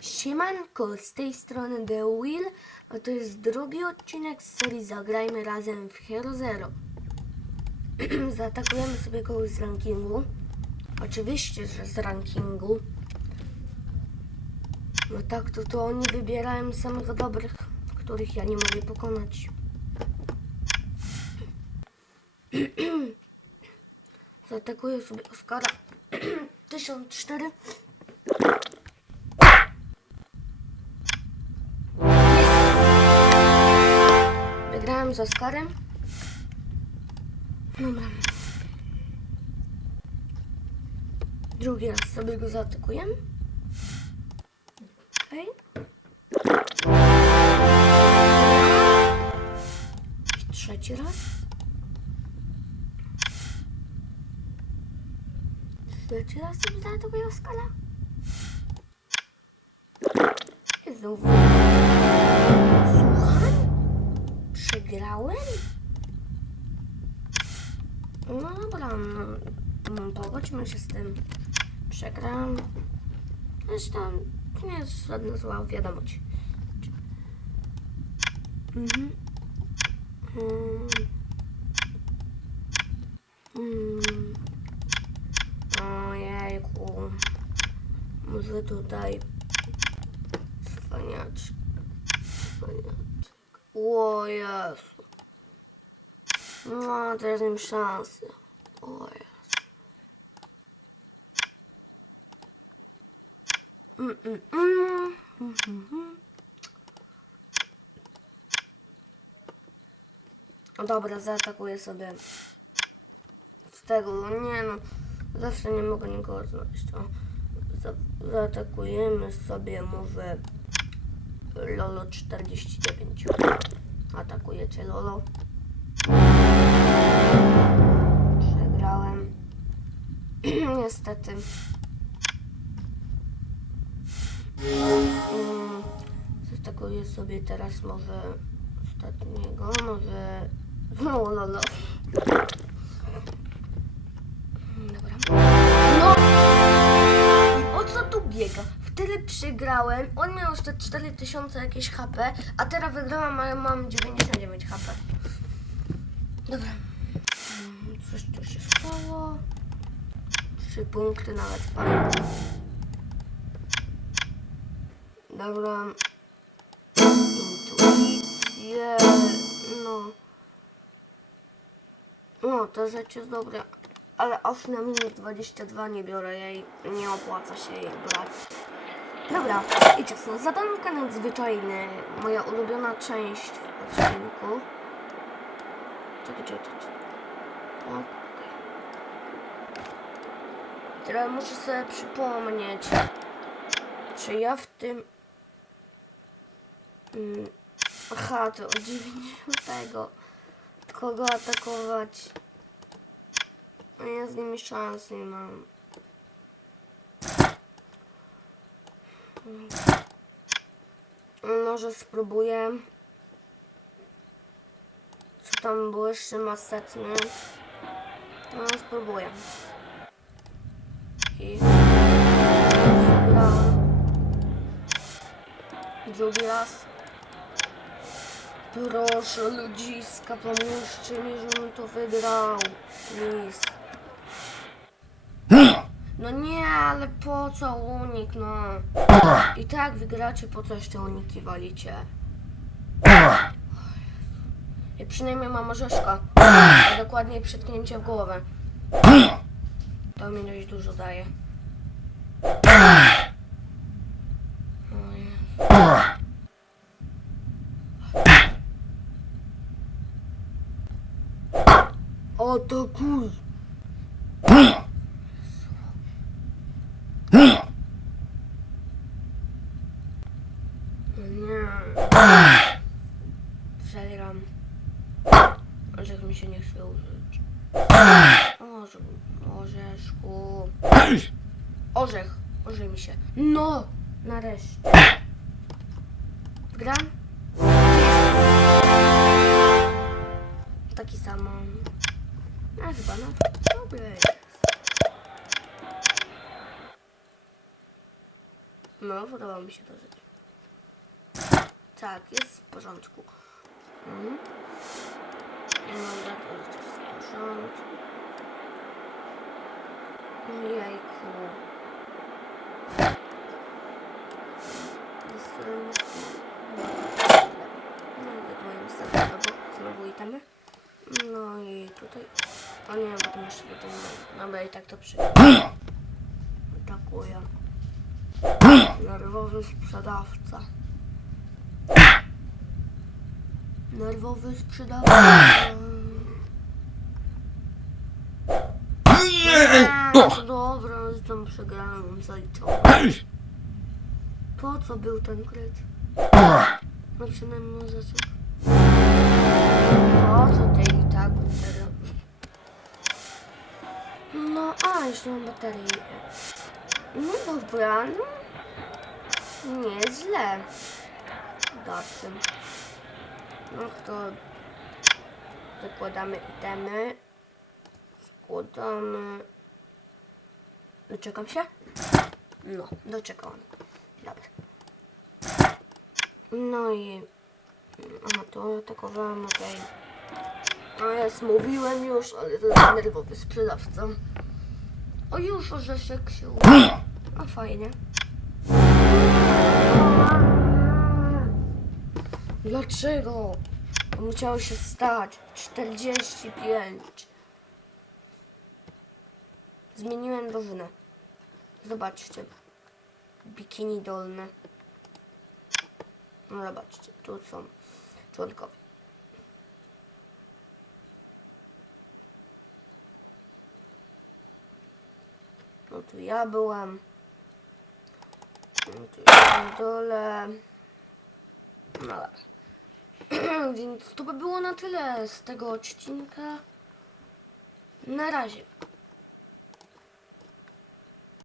Siemanko, z tej strony The Will, a to jest drugi odcinek z serii Zagrajmy razem w Hero Zero. Zaatakujemy sobie kogoś z rankingu. Oczywiście, że z rankingu. No tak, to, to oni wybierają samych dobrych, których ja nie mogę pokonać. Zaatakuję sobie Oscara 1004. z. Drugi raz sobie go zaatakujemy. Okej. I trzeci raz. Trzeci raz sobie zaatakuję Oskara. I znowu. No dobra, no, no pogodźmy się z tym. Przegrałem. Zresztą to nie jest żadna zła wiadomość. Mhm. Mm. Mm. Ojejku. Może tutaj cwaniaczek. Cwaniaczek. O Jezu. No, teraz nie mam szansy. O Jezu. Mm, mm, mm. No dobra, zaatakuję sobie z tego, no nie no, zawsze nie mogę nikogo znaleźć. O, za, zaatakujemy sobie może Lolo 49. Atakujecie Lolo. Przegrałem. Niestety. Mm, Zaatakuję sobie teraz może ostatniego, może znowu Lolo. Dobra. No! O co tu biega? Wtedy przegrałem, on miał jeszcze 4000 jakieś HP, a teraz wygrałam, a ja mam 99 HP. Dobra. Mm, Coś tu się stało. Trzy punkty nawet fajne. Dobra. Intuicję. No. No, to rzecz jest dobra. Ale aż na minus 22 nie biorę jej. Nie opłaca się jej brać. Dobra, i czas na zadanka nadzwyczajne. Moja ulubiona część w odcinku. Czekaj. Tak. Teraz muszę sobie przypomnieć, czy ja w tym... Mm, Aha, to od 90. Kogo atakować? A ja z nimi szans nie mam. Może spróbuję. Tam było jeszcze ma setny? No spróbuję. I. Drugi raz. Proszę ludziska, pomóżcie mi, żebym to wygrał. Please. No nie, ale po co unik, no. I tak wygracie, po co jeszcze uniki walicie? Ja przynajmniej mam orzeszka, a dokładniej przytknięcie w głowę. To mi dość dużo daje. O Jezu. Atakuj! Nie. Przegram. Orzech mi się nie chce użyć. Orzech, orzeszku. Orzech, orzech mi się. No! Nareszcie. Gram? Taki sam. A chyba no. Dobry jest. No, podoba mi się to życie. Tak, jest w porządku. Mhm. Dobra, to jest porządku. Jejku. Jestem... No i tak moim serwerze, bo znowu itemy. No i tutaj... O nie, bo to muszę do Dobra, i tak to przyjdę. Atakuje. Nerwowy sprzedawca. Nerwowy sprzedawca. No dobra, tam przegrałem, zaliczone. Po co był ten kryt? No przynajmniej za co? Po co tej i tak teraz? No, a jeszcze mam baterię. No dobra, no. Nie jest źle. Dobrze. No to zakładamy itemy. Składamy. Doczekam się? No, doczekałam. Dobra. No i... Aha, to atakowałam, okej. A jest, mówiłem już, ale to jest nerwowy sprzedawca. O już orzeszek się. A fajnie. Dlaczego? Musiało się stać. 45. Zmieniłem drużynę. Zobaczcie. Bikini dolne. No zobaczcie, tu są członkowie. No tu ja byłam. No tu na dole. No dobra. Więc to by było na tyle z tego odcinka. Na razie.